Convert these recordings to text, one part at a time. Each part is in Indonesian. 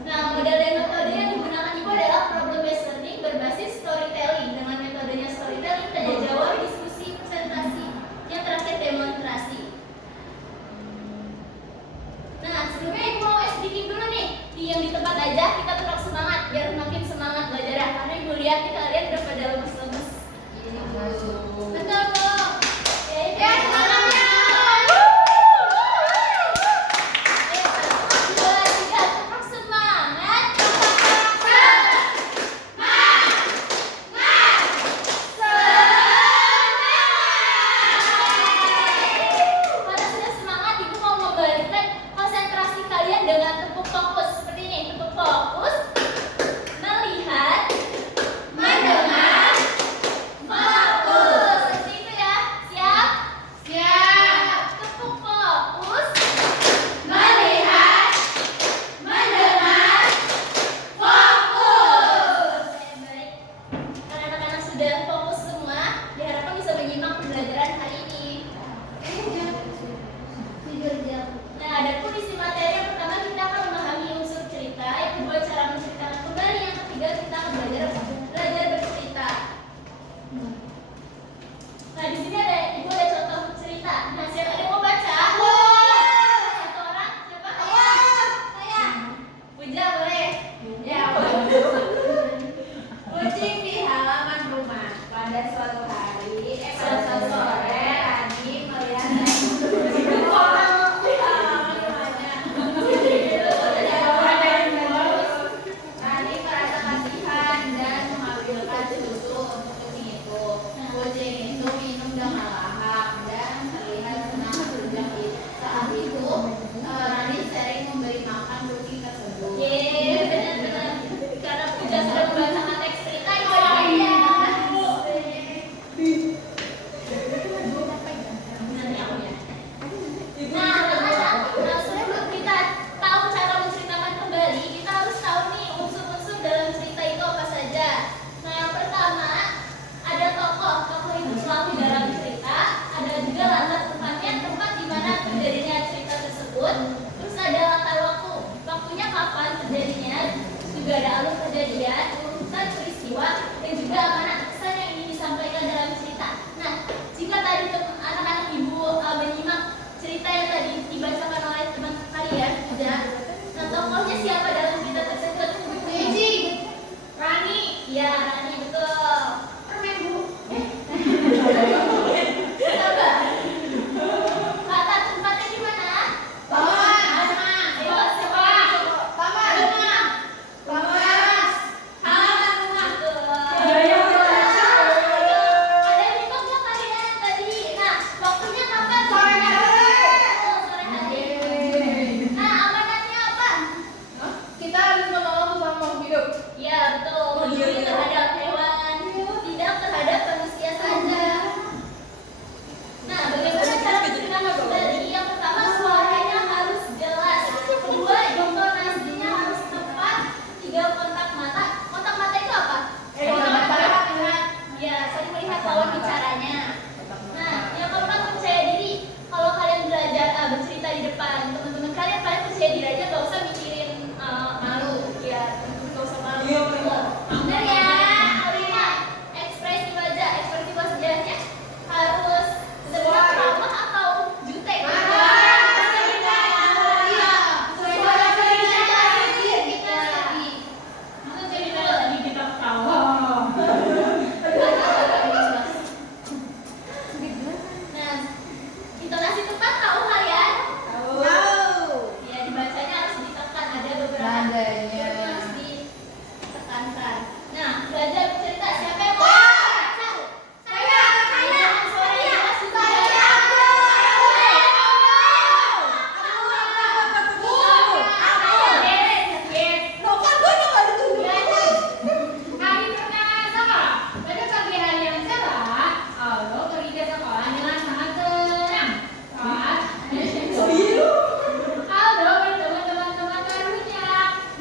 Nah, model dan metode yang digunakan Ibu adalah problem based learning berbasis storytelling. Dengan metodenya storytelling, tanya jawab, diskusi, presentasi, yang terakhir demonstrasi. Nah, sebelumnya Ibu mau speaking dulu nih. Yang di tempat aja kita tetap semangat biar makin semangat belajar. Karena Ibu lihat nih kalian udah pada lemes-lemes. Betul, Bu. Ya, semangatnya.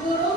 Guru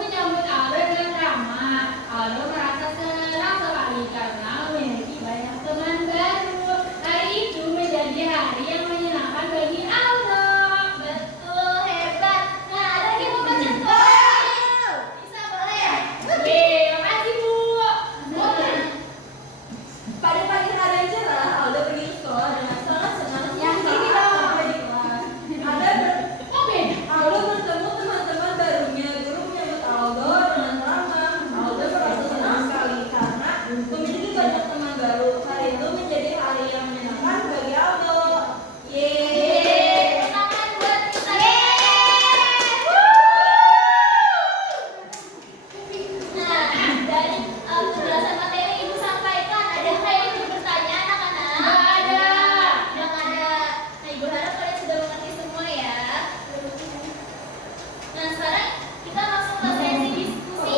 Kita masuk ke sesi diskusi.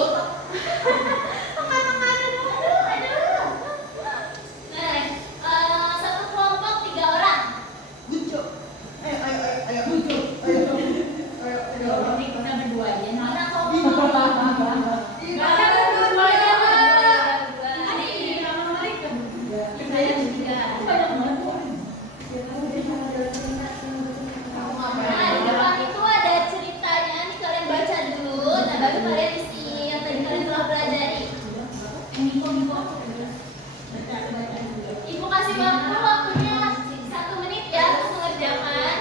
Aduh. Nah, satu kelompok 3 orang. Kita berdua aja. Mana kelompok? Nah, di depan itu ada ceritanya. Nih kalian baca dulu. Nah, baru kalian isi yang tadi kalian telah pelajari. Ibu kasih waktunya 1 menit ya untuk mengerjakan.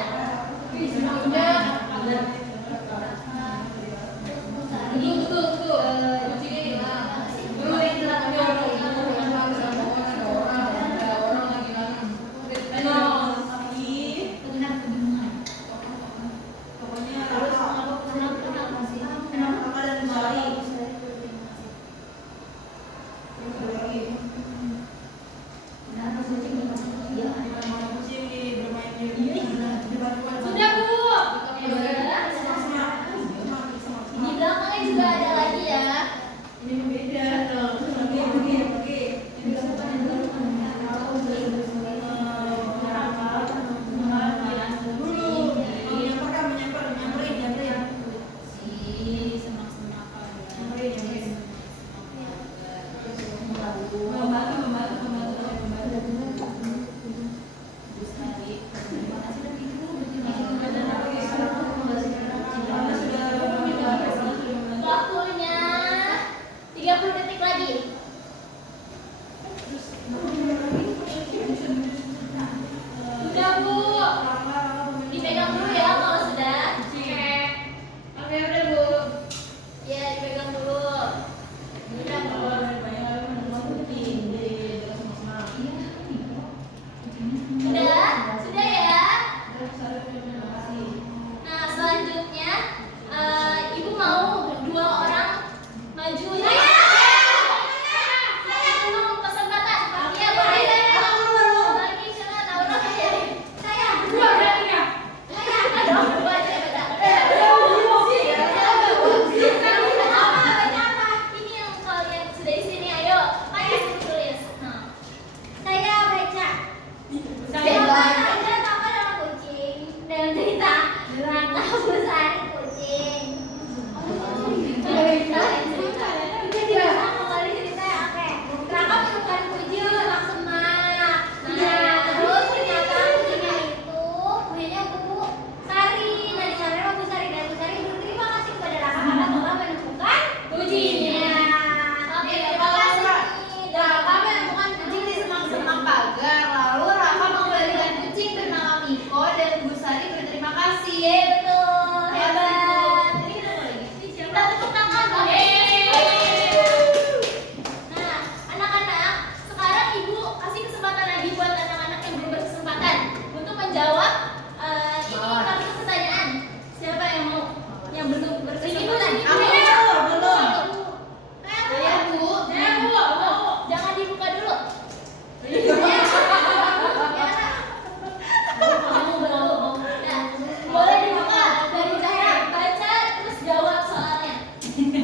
Sudah, Bu. Di belakangnya juga ada lagi ya. Waktunya 30 detik lagi. Sudah, Bu. Dipegang dulu ya kalau sudah. Oke, udah, Bu. Ya, dipegang dulu. Udah, Bu. Sudah? Sudah ya? Nah, selanjutnya Ibu mau 2 orang maju. Saya belum kesempatan. Iya, boleh. Lagi sana Naura aja. Saya berdua berarti ya. Ada berdua aja baca. Ini yang kalian sudah di sini. Ayo, Maya tulis. Saya baca. Saya tahu nama kucing dan cerita Raka Busari kucing. Cerita. Kembali cerita ya, oke. Raka menemukan kucing lemak semak. Nah, terus ternyata kucingnya itu punyanya Bu Sari. Nah, di sana Bu Sari dan Bu Sari berterima kasih kepada Raka karena telah menemukan kucingnya. Oke, terima kasih. Raka menemukan kucing di semak-semak pagar. Lalu Raka mengembalikan kucing bernama Miko dan Bu Sari berterima kasih. Betul, hebat. Ini kita mau lagi. Kita tepuk tangan. Oke. Nah, anak-anak, sekarang Ibu kasih kesempatan lagi buat anak-anak yang belum berkesempatan untuk menjawab ini kartu pertanyaan. Siapa yang mau? Yang belum berkesempatan? Saya Bu. Jangan dibuka dulu. Nah, boleh dibuka dari cara baca terus jawab soalnya.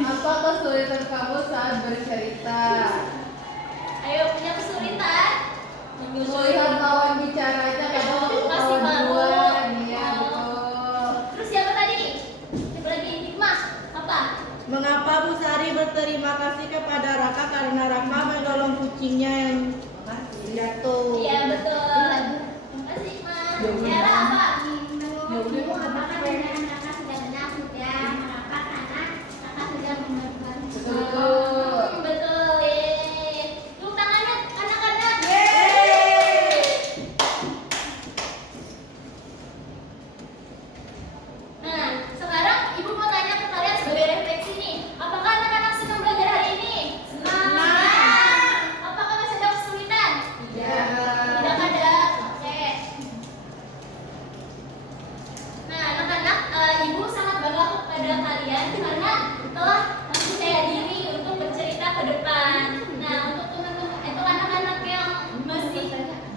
Apa kesulitan kamu saat bercerita? Ayo, punya kesulitan? Melihat lawan bicaranya kamu Masih lawan malu. duluan. Iya, betul. Terus siapa tadi? Siapa lagi? Hikmah. Apa? Mengapa Bu Sari berterima kasih kepada Raka karena Raka menolong kucingnya yang jatuh? Iya, betul. Terima kasih, Hikmah. Tiara apa? Apakah Raka sudah benar sudah merapat karena Raka sudah menemukan Betul. Betul. Yeay. Tepuk tangannya anak-anak. Nah, sekarang Ibu mau tanya ke kalian sebagai refleksi nih. Apakah anak-anak senang belajar hari ini? Senang. Apakah masih ada kesulitan? Tidak ada. Oke. Nah, anak-anak, Ibu sangat bangga kepada kalian karena telah percaya diri untuk bercerita ke depan. Nah, untuk teman-teman itu anak-anak yang masih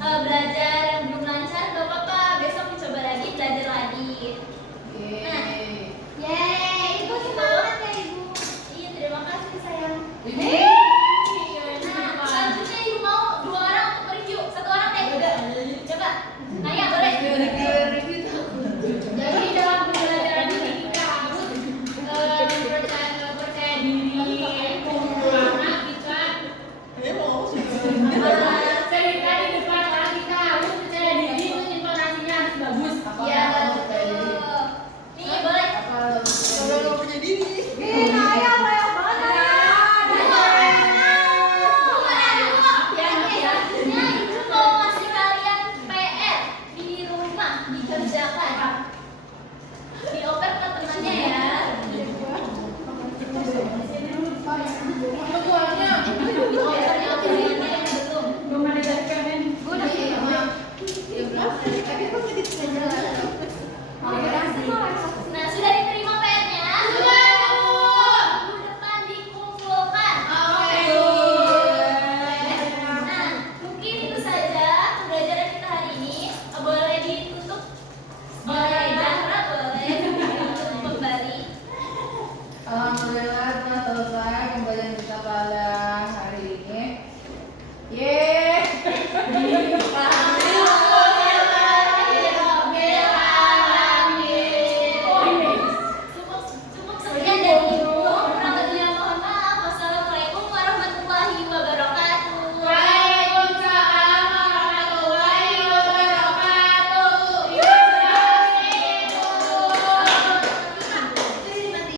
belajar yang belum lancar, gak apa-apa. Besok dicoba lagi, belajar lagi. Yeay. Yeay, Ibu semangat Alhamdulillah